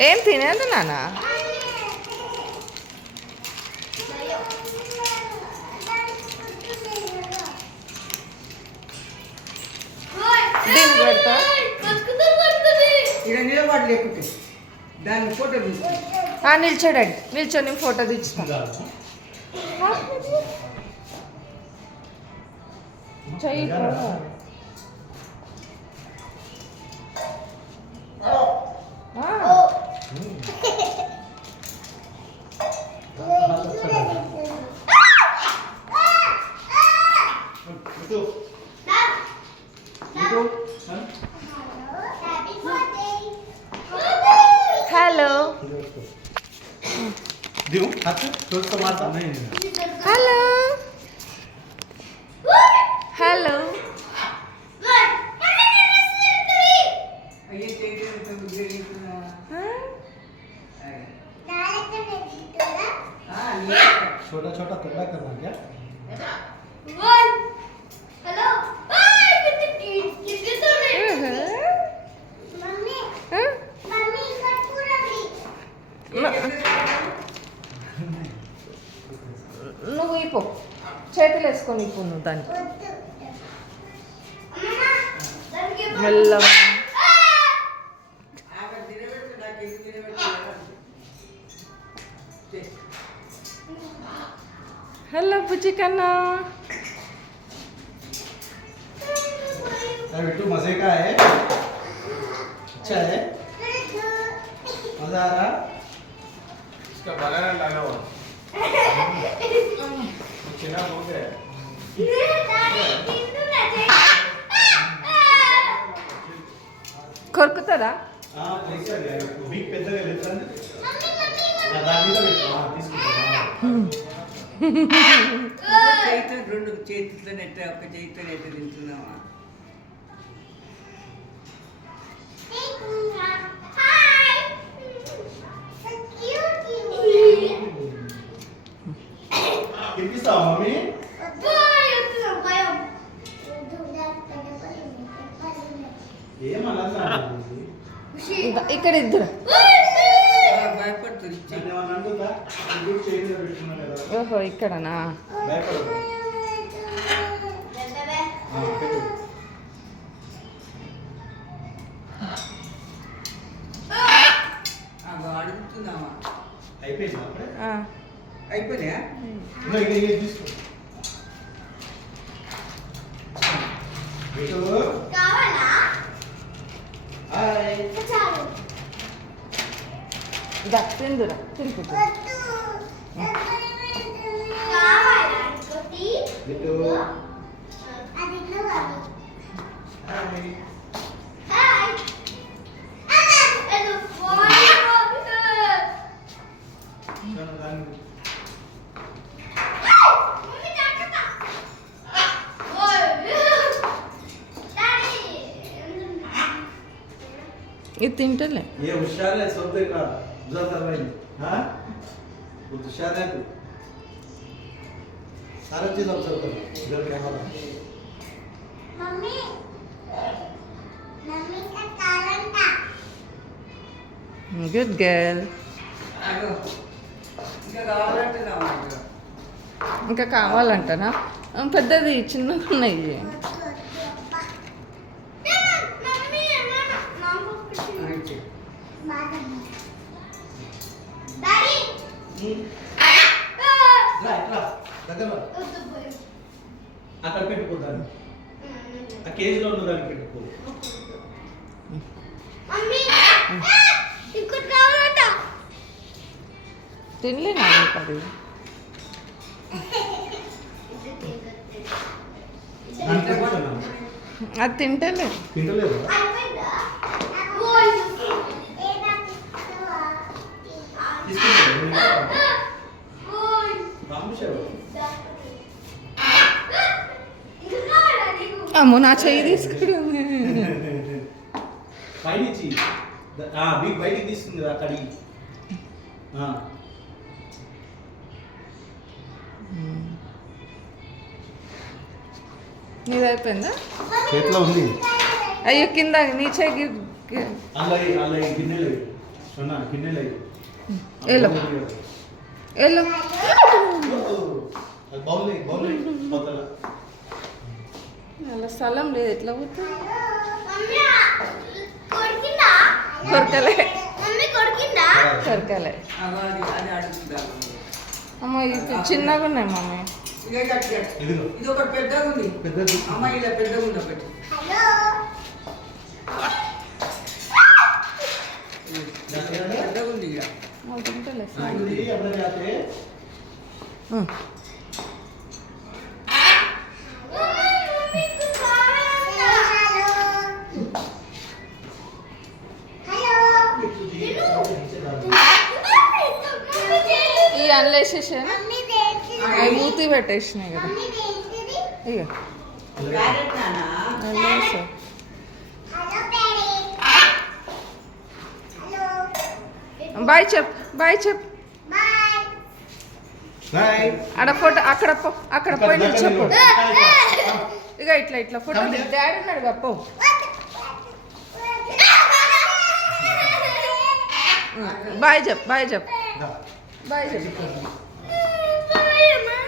ఏం తినేది నాన్న? దీనికి పెడతా దాన్ని ఫోటో నిల్చోడండి, నిల్చొని ఫోటో తీస్తా. చెయ్యి హలో హలో హలో छोटा छोटा टुकड़ा करना क्या? నువ్వు ఇప్పు, చేతులు వేసుకొని ఇప్పు నువ్వు దాన్ని మెల్లగా. हेलो बुची कन्ना, बिट्टू मजे का है? अच्छा है? मजा आ रहा? इसका बगाना लगा हुआ चिना हो गया కొరుకుతుందా? వీక్ పెద్దగా వెళ్తాను దాని మీద తీసుకుంటా. చేతితో రెండు చేతితో నెట్ట ఒక చేతితో నెట్ట తింటున్నావా? తినిపిస్తావా మమ్మీ? ఏమన్నా ఇక్కడ ఇద్దరు భయపడుతుంది. ఓహో ఇక్కడనా? అడుగుతున్నావా? అయిపోయిందా? అయిపోయినాయా? తీసుకో తిందురా, తినిపించు. ఇది తింటలే. ये होशियार है सब देख रहा जो कर रही हां वो होशियार है तू सारा चीज ऑब्जर्व कर इधर क्या हो रहा है मम्मी मम्मी का कारण था గుడ్ గర్ల్. ఇంకా కావాలంటున్నావా? ఇంకా కావాలంటనా? పెద్దది చిన్నగా ఉన్నాయి. అక్కడ పెట్టుకోదాన్ని ఆ కేజీలో ఉన్న దాన్ని పెట్టుకో. తినలేనా అది? అది తింటలే. తింటలేదు అమ్మో నా చెయ్యి తీసుకుడు. పైనుంచి మీకు బయటికి తీసుకుంది కదా అక్కడికి. నీది అయిపోయిందా? చేతిలో ఉంది. అయ్యో కింద నీ చెయ్యి అలా గిన్నెలు సొన్నా గిన్నెలు అయ్యి ఎల్లో ఎల్లో బౌల్ బౌల్ అలా స్థలం లేదు ఎట్లా పోతుంది మమ్మీ కొరికిందా కొరకలే మమ్మీ కొరికిందా కొరకలే అది అడుగుతుందా అమ్మ ఇది చిన్నగా ఉన్నాయి మమ్మీ ఇక గట్టి గట్టి. ఇదిగో ఇది ఒకటి పెద్దగా ఉంది పెద్దది అమ్మ ఇలా పెద్దగా ఉంది ఒకటి హలో పెద్దగా ఉంది ఇక నాకు తింటలే ఇది అప్పుడు जाते మమ్మీ హలో ఈ అన్లేసేసాను మమ్మీ దేంటిది అవి మూతి పెట్టేసినాయి కదా మమ్మీ దేంటిది ఇక క్యారెట్ నానా అల్లేసా హలో డాడీ హలో బాయ్ చెప్ బాయ్ చెప్ బాయ్ బాయ్ అక్కడ ఫోటో అక్కడ పోయి నిల్చోపో ఇక ఇట్లా ఇట్లా ఫోటో డాడీ ఉన్నాడు గప్పో బాయ్ చెప్ బాయ్ చెప్ బాయ్ చెప్ Bye, Mom.